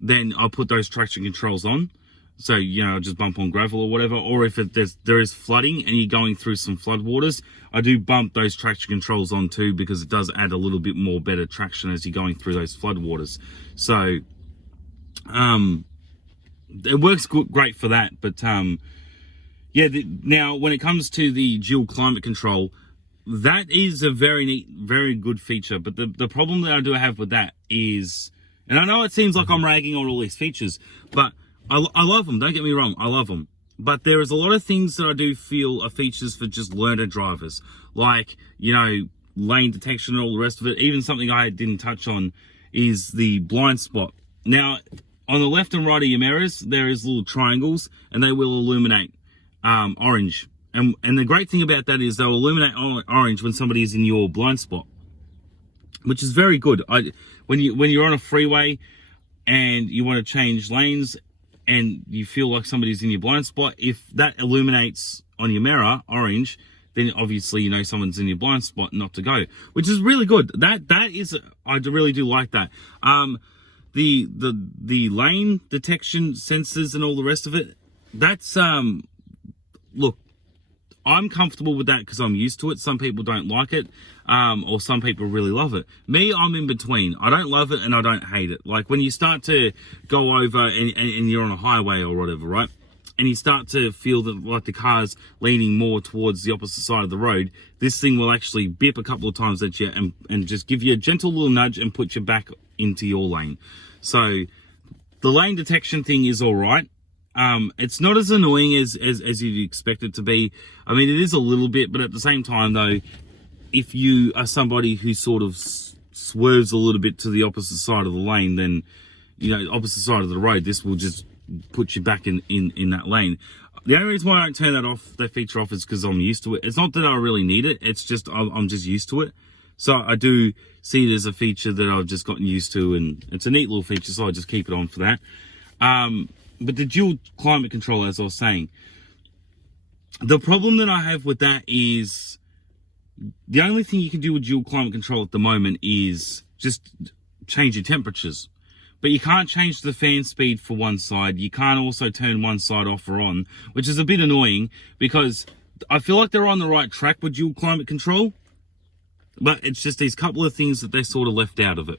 then I'll put those traction controls on. So, you know, just bump on gravel or whatever. Or if there is flooding and you're going through some flood waters, I do bump those traction controls on too, because it does add a little bit more better traction as you're going through those flood waters. So, it works great for that. But, yeah, now when it comes to the dual climate control, that is a very neat, very good feature. But the problem that I do have with that is, and I know it seems like I'm ragging on all these features, but I love them, don't get me wrong, I love them. But there is a lot of things that I do feel are features for just learner drivers. Like, you know, lane detection and all the rest of it. Even something I didn't touch on is the blind spot. Now, on the left and right of your mirrors, there is little triangles, and they will illuminate orange. And the great thing about that is they'll illuminate orange when somebody is in your blind spot, which is very good. When you're on a freeway and you want to change lanes, and you feel like somebody's in your blind spot, if that illuminates on your mirror orange, then obviously you know someone's in your blind spot, not to go, which is really good. That is, I really do like that. The lane detection sensors and all the rest of it, that's look, I'm comfortable with that because I'm used to it. Some people don't like it, or some people really love it. Me, I'm in between. I don't love it and I don't hate it. Like when you start to go over and you're on a highway or whatever, right? And you start to feel that like the car's leaning more towards the opposite side of the road, this thing will actually bip a couple of times at you and just give you a gentle little nudge and put you back into your lane. So the lane detection thing is all right. It's not as annoying as you'd expect it to be. I mean, it is a little bit, but at the same time though, if you are somebody who sort of swerves a little bit to the opposite side of the lane, then, you know, opposite side of the road, this will just put you back in that lane. The only reason why I don't turn that feature off is because I'm used to it. It's not that I really need it. It's just, I'm just used to it. So I do see it as a feature that I've just gotten used to, and it's a neat little feature, so I just keep it on for that. But the dual climate control, as I was saying, the problem that I have with that is the only thing you can do with dual climate control at the moment is just change your temperatures. But you can't change the fan speed for one side. You can't also turn one side off or on, which is a bit annoying because I feel like they're on the right track with dual climate control. But it's just these couple of things that they sort of left out of it,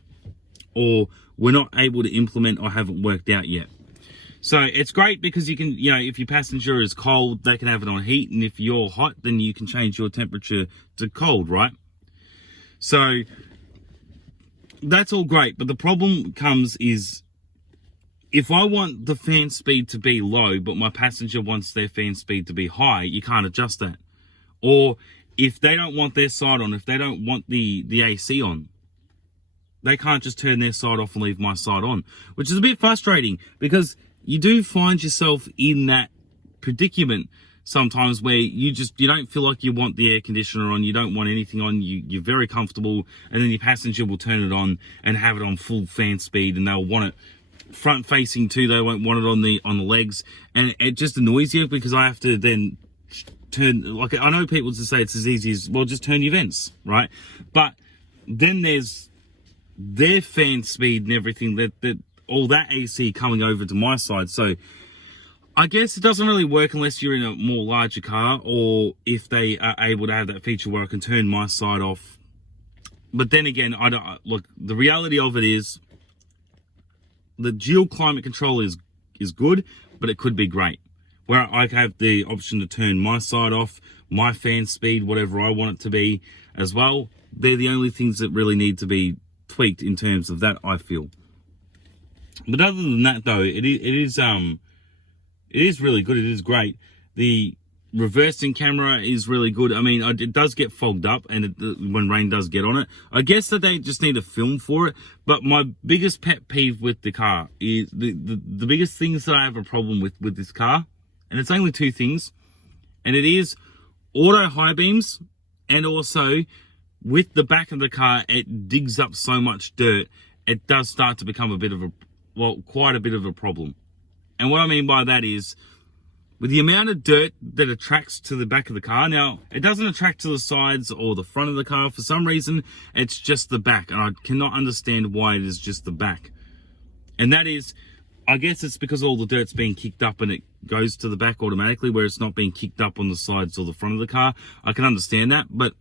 or we're not able to implement or haven't worked out yet. So it's great because you can, you know, if your passenger is cold, they can have it on heat. And if you're hot, then you can change your temperature to cold, right? So that's all great. But the problem comes is if I want the fan speed to be low, but my passenger wants their fan speed to be high, you can't adjust that. Or if they don't want their side on, if they don't want the AC on, they can't just turn their side off and leave my side on, which is a bit frustrating because you do find yourself in that predicament sometimes where you don't feel like you want the air conditioner on, you don't want anything on, you're very comfortable, and then your passenger will turn it on and have it on full fan speed, and they'll want it front facing too, they won't want it on the legs, and it just annoys you because I have to then turn, like I know people just say it's as easy as, well, just turn your vents, right? But then there's their fan speed and everything, that all that AC coming over to my side. So I guess it doesn't really work unless you're in a more larger car, or if they are able to have that feature where I can turn my side off But then again, I don't look. The reality of it is, the dual climate control is good, but it could be great. Where I have the option to turn my side off, my fan speed, whatever I want it to be, as well. They're the only things that really need to be tweaked in terms of that, I feel. But other than that, though, it is really good. It is great. The reversing camera is really good. I mean, it does get fogged up, and when rain does get on it, I guess that they just need a film for it. But my biggest pet peeve with the car is the biggest things that I have a problem with this car, and it's only two things, and it is auto high beams, and also with the back of the car, it digs up so much dirt. It does start to become quite a bit of a problem. And what I mean by that is, with the amount of dirt that attracts to the back of the car, now, it doesn't attract to the sides or the front of the car. For some reason, it's just the back. And I cannot understand why it is just the back. And that is, I guess it's because all the dirt's being kicked up and it goes to the back automatically, where it's not being kicked up on the sides or the front of the car. I can understand that, but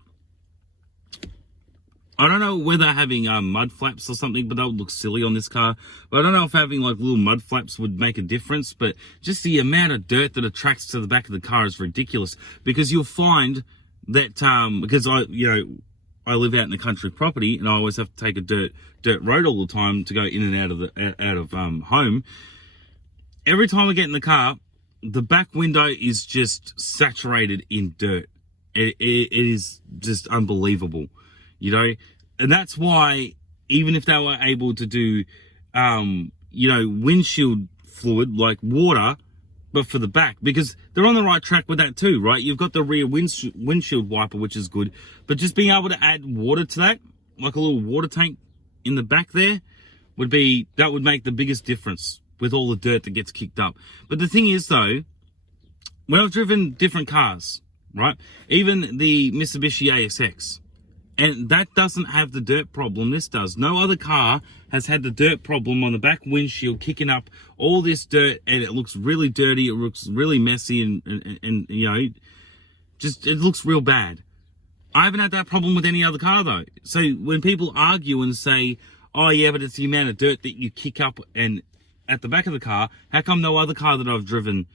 I don't know whether having mud flaps or something, but that would look silly on this car. But I don't know if having like little mud flaps would make a difference. But just the amount of dirt that attracts to the back of the car is ridiculous. Because you'll find that because I live out in a country property, and I always have to take a dirt road all the time to go in and out of home. Every time I get in the car, the back window is just saturated in dirt. It is just unbelievable. And that's why, even if they were able to do, windshield fluid, like water, but for the back, because they're on the right track with that too, right? You've got the rear windshield wiper, which is good, but just being able to add water to that, like a little water tank in the back there, would make the biggest difference with all the dirt that gets kicked up. But the thing is, though, when I've driven different cars, right? Even the Mitsubishi ASX, and that doesn't have the dirt problem this does. No other car has had the dirt problem on the back windshield, kicking up all this dirt, and it looks really dirty, it looks really messy, and it looks real bad. I haven't had that problem with any other car, though. So when people argue and say, oh yeah, but it's the amount of dirt that you kick up and at the back of the car, how come no other car that I've driven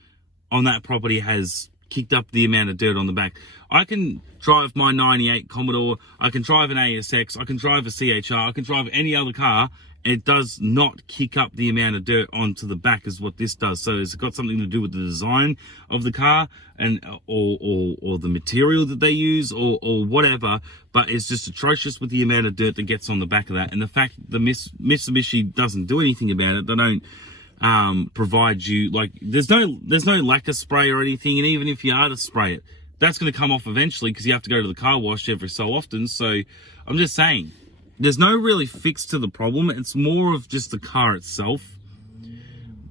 on that property has kicked up the amount of dirt on the back? I can drive my 98 Commodore, I can drive an ASX, I can drive a CHR, I can drive any other car, and it does not kick up the amount of dirt onto the back as what this does. So it's got something to do with the design of the car, and or the material that they use, or whatever, but it's just atrocious with the amount of dirt that gets on the back of that. And the fact that the Mitsubishi doesn't do anything about it, they don't provide you, like, there's no lacquer spray or anything, and even if you are to spray it, that's going to come off eventually because you have to go to the car wash every so often. So I'm just saying, there's no really fix to the problem. It's more of just the car itself.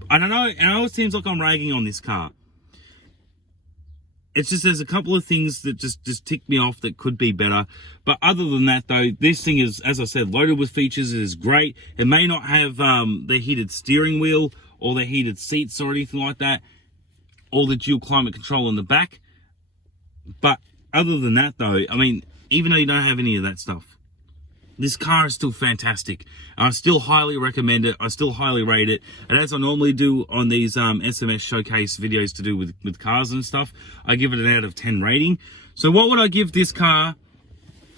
I don't know, and it always seems like I'm ragging on this car. It's just, there's a couple of things that just tick me off that could be better. But other than that, though, this thing is, as I said, loaded with features. It is great. It may not have the heated steering wheel or the heated seats or anything like that, or the dual climate control on the back. But other than that, though, I mean, even though you don't have any of that stuff, this car is still fantastic. I still highly recommend it. I still highly rate it. And as I normally do on these SMS showcase videos to do with cars and stuff, I give it an out of 10 rating. So what would I give this car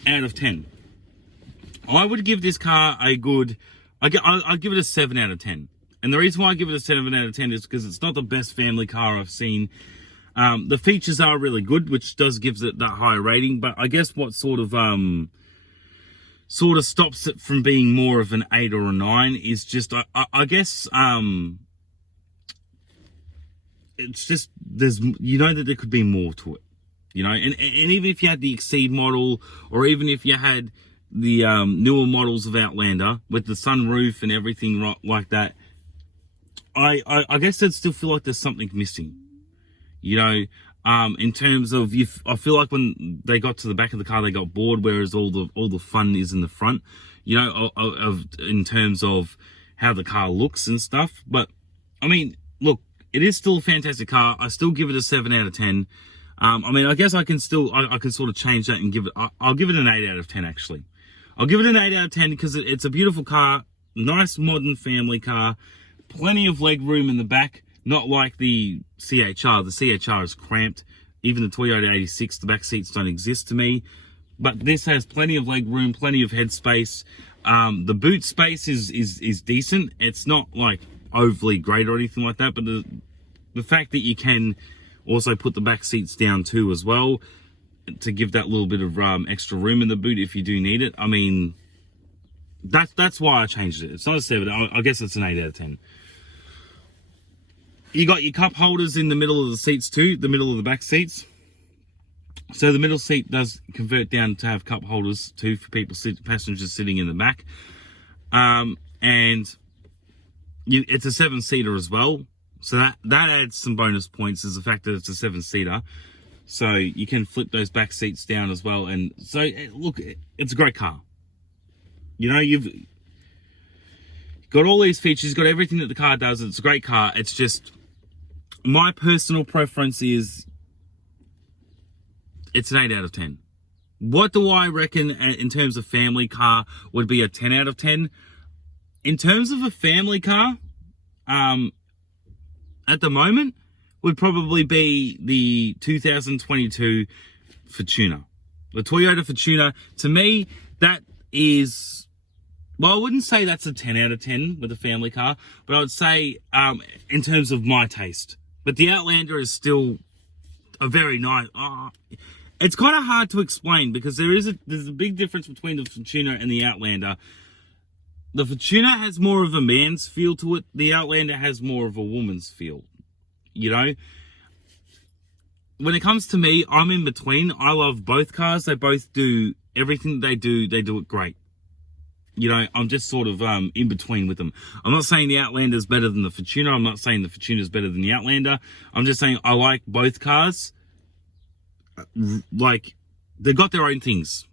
out of 10? I would give this car a good, I'd give it a 7 out of 10. And the reason why I give it a 7 out of 10 is because it's not the best family car I've seen. The features are really good, which does gives it that higher rating. But I guess what sort of stops it from being more of an 8 or a 9 is just, I guess, it's just, that there could be more to it, and even if you had the Exceed model, or even if you had the newer models of Outlander with the sunroof and everything like that, I guess I'd still feel like there's something missing, in terms of, I feel like when they got to the back of the car, they got bored, whereas all the fun is in the front, in terms of how the car looks and stuff. But I mean, look, it is still a fantastic car. I still give it a 7 out of 10. I mean, I guess I can sort of change that and I'll give it an 8 out of 10 actually. I'll give it an 8 out of 10 because it's a beautiful car, nice modern family car, plenty of leg room in the back, not like the CHR. The CHR is cramped. Even the Toyota 86, the back seats don't exist to me. But this has plenty of leg room, plenty of head space. The boot space is decent. It's not like overly great or anything like that, but the fact that you can also put the back seats down too as well to give that little bit of extra room in the boot if you do need it. I mean, that's why I changed it. It's not a 7. I guess it's an 8 out of 10. You got your cup holders in the middle of the seats too, the middle of the back seats. So the middle seat does convert down to have cup holders too for passengers sitting in the back. And it's a 7-seater as well. So that adds some bonus points as the fact that it's a 7-seater. So you can flip those back seats down as well. And so look, it's a great car. You know, you've got all these features, got everything that the car does. It's a great car. It's just, my personal preference is it's an 8 out of 10. What do I reckon in terms of family car would be a 10 out of 10? In terms of a family car, at the moment, would probably be the 2022 Fortuner. The Toyota Fortuner, to me, that is, well, I wouldn't say that's a 10 out of 10 with a family car, but I would say in terms of my taste. But the Outlander is still a very nice, it's kind of hard to explain because there's a big difference between the Fortuner and the Outlander. The Fortuner has more of a man's feel to it. The Outlander has more of a woman's feel. You know? When it comes to me, I'm in between. I love both cars. They both do everything they do it great. You know, I'm just sort of in between with them. I'm not saying the Outlander is better than the Fortuner. I'm not saying the Fortuner is better than the Outlander. I'm just saying I like both cars. Like, they've got their own things.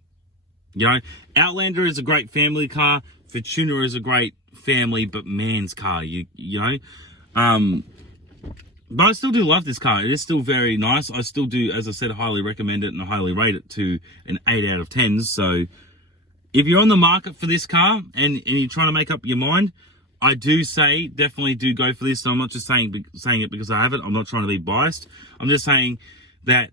You know, Outlander is a great family car. Fortuner is a great family but man's car. You know, but I still do love this car. It is still very nice. I still do, as I said, highly recommend it and I highly rate it to an 8 out of 10. So if you're on the market for this car and you're trying to make up your mind, I do say definitely do go for this. And I'm not just saying it because I have it. I'm not trying to be biased. I'm just saying that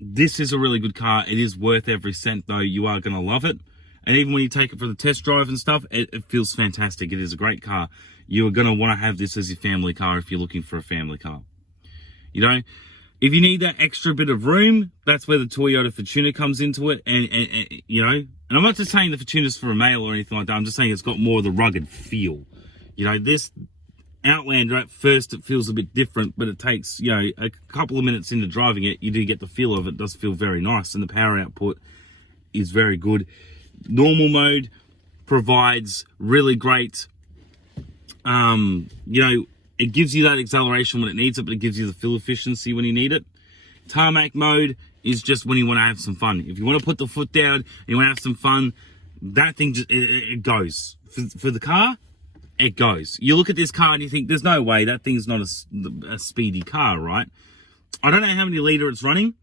this is a really good car. It is worth every cent though. You are going to love it. And even when you take it for the test drive and stuff, it feels fantastic. It is a great car. You're going to want to have this as your family car if you're looking for a family car. You know, if you need that extra bit of room, that's where the Toyota Fortuner comes into it. And you know, and I'm not just saying the Fortuner's for a male or anything like that. I'm just saying it's got more of the rugged feel. You know, this Outlander, at first, it feels a bit different, but it takes, you know, a couple of minutes into driving it, you do get the feel of it. It does feel very nice. And the power output is very good. Normal mode provides really great, you know, it gives you that acceleration when it needs it, but it gives you the fuel efficiency when you need it. Tarmac mode is just when you want to have some fun. If you want to put the foot down and you want to have some fun, that thing just, it goes. For the car, it goes. You look at this car and you think, there's no way, that thing's not a speedy car, right? I don't know how many litre it's running,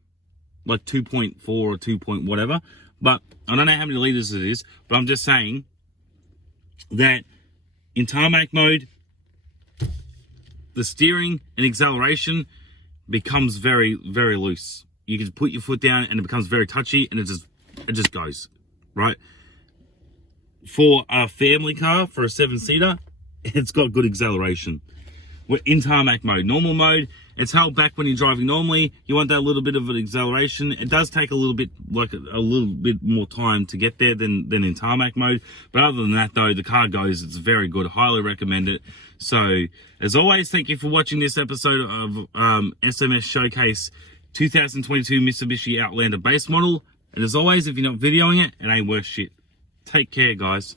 like 2.4 or 2 point whatever, but I don't know how many litres it is, but I'm just saying that in tarmac mode, the steering and acceleration becomes very, very loose. You can put your foot down and it becomes very touchy and it just goes, right? For a family car, for a 7-seater, it's got good acceleration. We're in tarmac mode. Normal mode, it's held back when you're driving normally. You want that little bit of an acceleration. It does take a little bit, like a little bit more time to get there than in tarmac mode. But other than that though, the car goes, it's very good. Highly recommend it. So, as always, thank you for watching this episode of SMS Showcase 2022 Mitsubishi Outlander base model. And as always, if you're not videoing it, it ain't worth shit. Take care, guys.